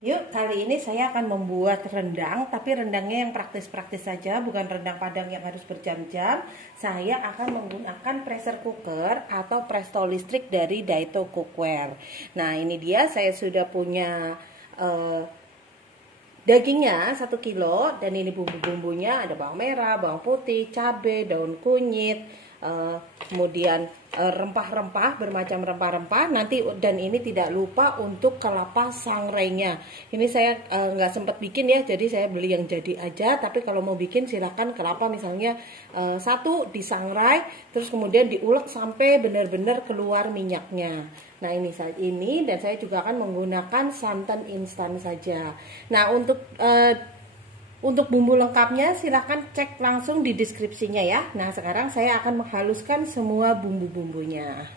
Yuk, kali ini saya akan membuat rendang, tapi rendangnya yang praktis-praktis saja, bukan rendang Padang yang harus berjam-jam. Saya akan menggunakan pressure cooker atau presto listrik dari Daito Cookware. Nah, ini dia, saya sudah punya dagingnya 1 kilo, dan ini bumbu-bumbunya ada bawang merah, bawang putih, cabai, daun kunyit, kemudian rempah-rempah, bermacam rempah-rempah nanti, dan ini tidak lupa untuk kelapa sangrainya. Ini saya nggak sempat bikin ya, jadi saya beli yang jadi aja, tapi kalau mau bikin silahkan kelapa misalnya 1 disangrai, terus kemudian diulek sampai benar-benar keluar minyaknya. Nah, ini saat ini, dan saya juga akan menggunakan santan instan saja. Nah, untuk bumbu lengkapnya silahkan cek langsung di deskripsinya ya. Nah, sekarang saya akan menghaluskan semua bumbu-bumbunya.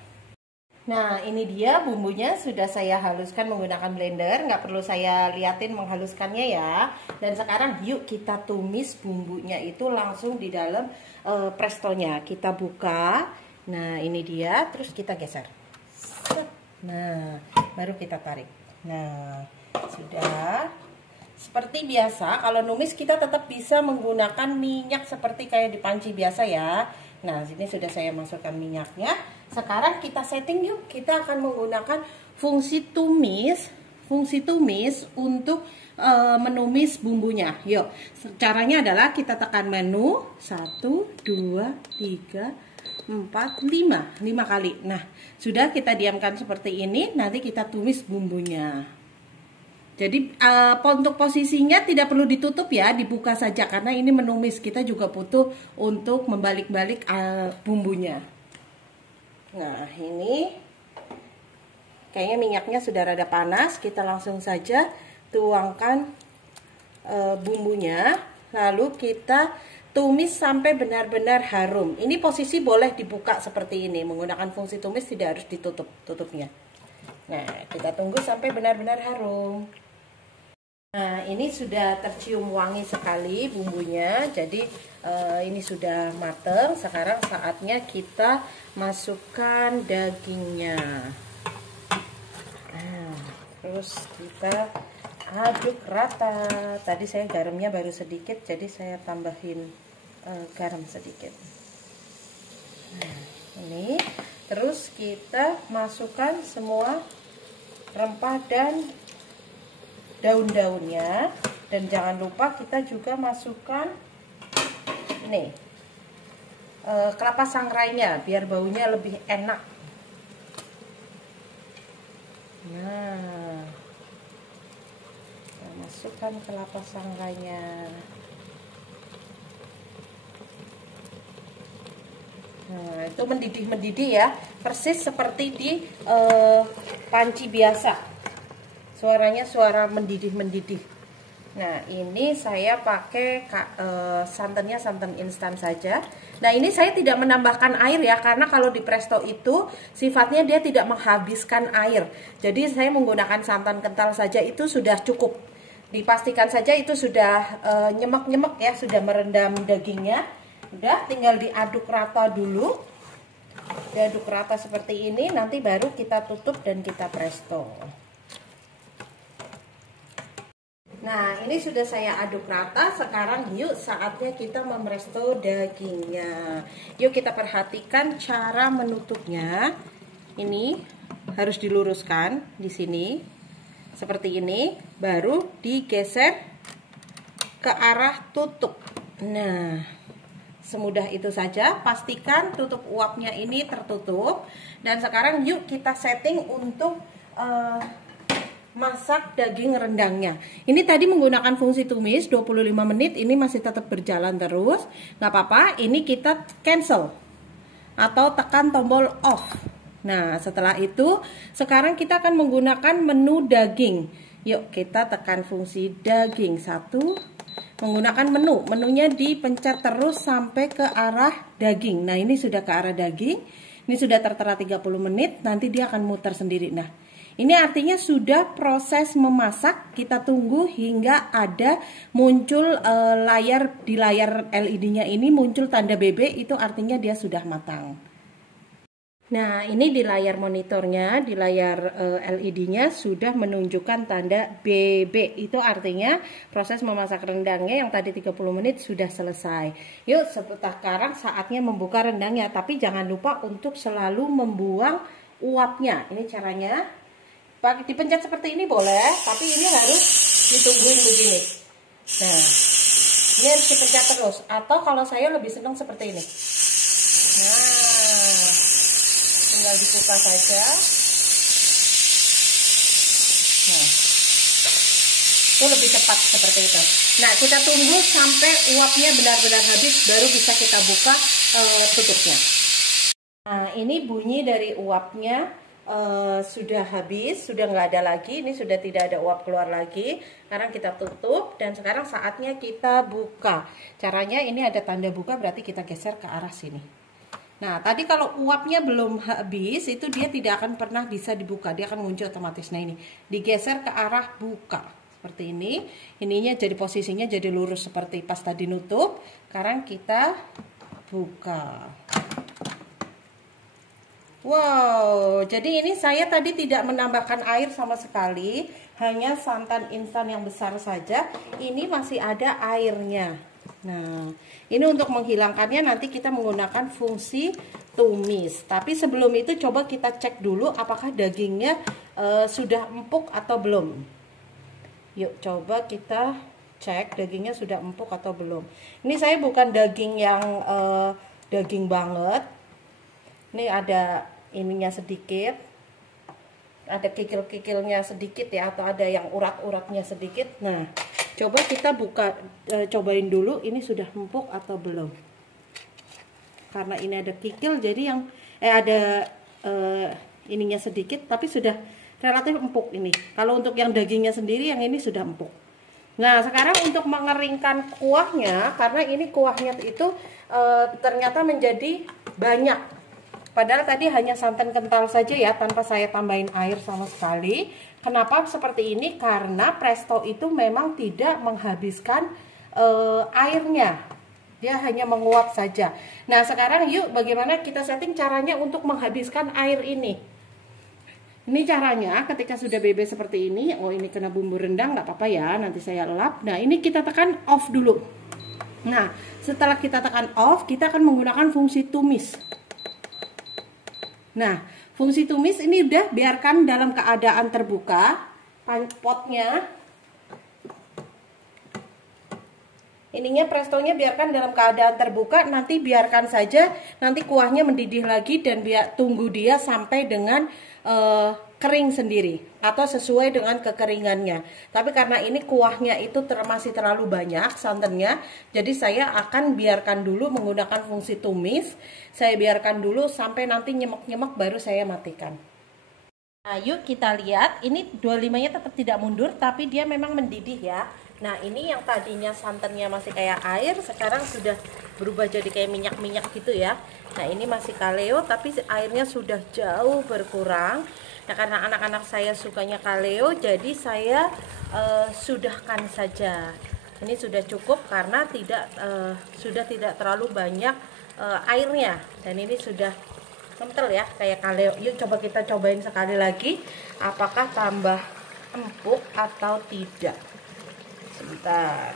Nah, ini dia bumbunya sudah saya haluskan menggunakan blender. Nggak perlu saya liatin menghaluskannya ya. Dan sekarang yuk kita tumis bumbunya itu langsung di dalam prestonya. Kita buka. Nah, ini dia. Terus kita geser. Nah, baru kita tarik. Nah, sudah. Seperti biasa, kalau numis kita tetap bisa menggunakan minyak seperti kayak di panci biasa ya. Nah, sini sudah saya masukkan minyaknya. Sekarang kita setting yuk. Kita akan menggunakan fungsi tumis untuk menumis bumbunya. Yuk, caranya adalah kita tekan menu 1, 2, 3, 4, 5 kali. Nah, sudah kita diamkan seperti ini. Nanti kita tumis bumbunya. Jadi untuk posisinya tidak perlu ditutup ya, dibuka saja karena ini menumis, kita juga butuh untuk membalik-balik bumbunya. Nah, ini kayaknya minyaknya sudah rada panas, kita langsung saja tuangkan bumbunya, lalu kita tumis sampai benar-benar harum. Ini posisi boleh dibuka seperti ini, menggunakan fungsi tumis tidak harus ditutup tutupnya. Nah, kita tunggu sampai benar-benar harum. Nah, ini sudah tercium wangi sekali bumbunya, jadi ini sudah mateng. Sekarang saatnya kita masukkan dagingnya. Nah, terus kita aduk rata. Tadi saya garamnya baru sedikit, jadi saya tambahin garam sedikit. Nah, ini terus kita masukkan semua rempah dan daun-daunnya, dan jangan lupa kita juga masukkan ini kelapa sangrainya biar baunya lebih enak. Nah, kita masukkan kelapa sangrainya. Nah, itu mendidih ya, persis seperti di panci biasa. Suaranya suara mendidih. Nah, ini saya pakai santannya santan instan saja. Nah, ini saya tidak menambahkan air ya, karena kalau di presto itu sifatnya dia tidak menghabiskan air. Jadi saya menggunakan santan kental saja, itu sudah cukup. Dipastikan saja itu sudah nyemek-nyemek ya, sudah merendam dagingnya. Udah, tinggal diaduk rata dulu. Diaduk rata seperti ini, nanti baru kita tutup dan kita presto. Nah, ini sudah saya aduk rata. Sekarang yuk saatnya kita mepresto dagingnya. Yuk kita perhatikan cara menutupnya. Ini harus diluruskan di sini seperti ini, baru digeser ke arah tutup. Nah, semudah itu saja. Pastikan tutup uapnya ini tertutup. Dan sekarang yuk kita setting untuk masak daging rendangnya. Ini tadi menggunakan fungsi tumis 25 menit, ini masih tetap berjalan terus. Nggak apa-apa, ini kita cancel atau tekan tombol off. Nah, setelah itu sekarang kita akan menggunakan menu daging. Yuk kita tekan fungsi daging 1. Menggunakan menunya dipencet terus sampai ke arah daging. Nah, ini sudah ke arah daging. Ini sudah tertera 30 menit, nanti dia akan muter sendiri. Nah, ini artinya sudah proses memasak. Kita tunggu hingga ada muncul di layar LED-nya ini muncul tanda BB, itu artinya dia sudah matang. Nah, ini di layar monitornya, di layar LED-nya sudah menunjukkan tanda BB. Itu artinya proses memasak rendangnya yang tadi 30 menit sudah selesai. Yuk, sekarang saatnya membuka rendangnya. Tapi jangan lupa untuk selalu membuang uapnya. Ini caranya. Dipencet seperti ini boleh, tapi ini harus ditungguin begini. Nah, ini harus dipencet terus. Atau kalau saya lebih senang seperti ini. Nah, tinggal dibuka saja. Nah, itu lebih cepat seperti itu. Nah, kita tunggu sampai uapnya benar-benar habis, baru bisa kita buka tutupnya. Nah, ini bunyi dari uapnya sudah habis, sudah nggak ada lagi. Ini sudah tidak ada uap keluar lagi. Sekarang kita tutup dan sekarang saatnya kita buka. Caranya ini ada tanda buka, berarti kita geser ke arah sini. Nah, tadi kalau uapnya belum habis, itu dia tidak akan pernah bisa dibuka. Dia akan muncul otomatis. Nah, ini digeser ke arah buka. Seperti ini. Ininya jadi posisinya jadi lurus seperti pas tadi nutup. Sekarang kita buka. Wow, jadi ini saya tadi tidak menambahkan air sama sekali. Hanya santan instan yang besar saja. Ini masih ada airnya. Nah, ini untuk menghilangkannya nanti kita menggunakan fungsi tumis. Tapi sebelum itu coba kita cek dulu apakah dagingnya sudah empuk atau belum. Yuk coba kita cek dagingnya sudah empuk atau belum. Ini saya bukan daging yang daging banget. Ini ada ininya sedikit. Ada kikil-kikilnya sedikit ya, atau ada yang urat-uratnya sedikit. Nah, coba kita buka, cobain dulu ini sudah empuk atau belum. Karena ini ada kikil, jadi yang ada ininya sedikit, tapi sudah relatif empuk ini. Kalau untuk yang dagingnya sendiri, yang ini sudah empuk. Nah, sekarang untuk mengeringkan kuahnya, karena ini kuahnya itu ternyata menjadi banyak. Padahal tadi hanya santan kental saja ya, tanpa saya tambahin air sama sekali. Kenapa seperti ini? Karena presto itu memang tidak menghabiskan airnya. Dia hanya menguap saja. Nah, sekarang yuk bagaimana kita setting caranya untuk menghabiskan air ini. Ini caranya ketika sudah bebek seperti ini. Oh, ini kena bumbu rendang, nggak apa-apa ya, nanti saya lap. Nah, ini kita tekan off dulu. Nah, setelah kita tekan off, kita akan menggunakan fungsi tumis. Nah, fungsi tumis ini udah biarkan dalam keadaan terbuka. Potnya, ininya prestonya biarkan dalam keadaan terbuka. Nanti biarkan saja, nanti kuahnya mendidih lagi dan tunggu dia sampai dengan kering sendiri atau sesuai dengan kekeringannya. Tapi karena ini kuahnya itu masih terlalu banyak santannya, jadi saya akan biarkan dulu menggunakan fungsi tumis. Saya biarkan dulu sampai nanti nyemek-nyemek baru saya matikan. Nah, yuk kita lihat, ini 25-nya tetap tidak mundur tapi dia memang mendidih ya. Nah, ini yang tadinya santannya masih kayak air, sekarang sudah berubah jadi kayak minyak-minyak gitu ya. Nah, ini masih kaleo tapi airnya sudah jauh berkurang. Nah, karena anak-anak saya sukanya kaleo, jadi saya sudahkan saja. Ini sudah cukup karena sudah tidak terlalu banyak airnya. Dan ini sudah kental ya, kayak kaleo. Yuk coba kita cobain sekali lagi, apakah tambah empuk atau tidak. Sebentar.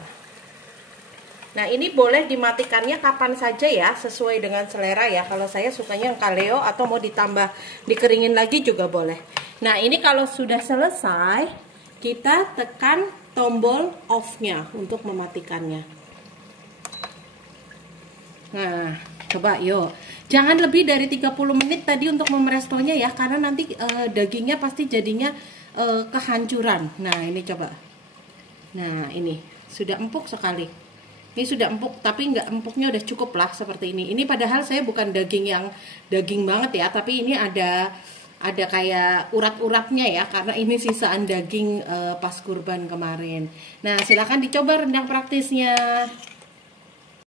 Nah, ini boleh dimatikannya kapan saja ya, sesuai dengan selera ya. Kalau saya sukanya yang kaleo atau mau ditambah dikeringin lagi juga boleh. Nah, ini kalau sudah selesai, kita tekan tombol off-nya untuk mematikannya. Nah, coba yuk. Jangan lebih dari 30 menit tadi untuk memerestonya ya, karena nanti dagingnya pasti jadinya kehancuran. Nah, ini coba. Nah, ini sudah empuk sekali. Ini sudah empuk, tapi nggak empuknya udah cukup lah seperti ini. Ini padahal saya bukan daging yang daging banget ya, tapi ini ada kayak urat-uratnya ya, karena ini sisaan daging pas kurban kemarin. Nah, silahkan dicoba rendang praktisnya.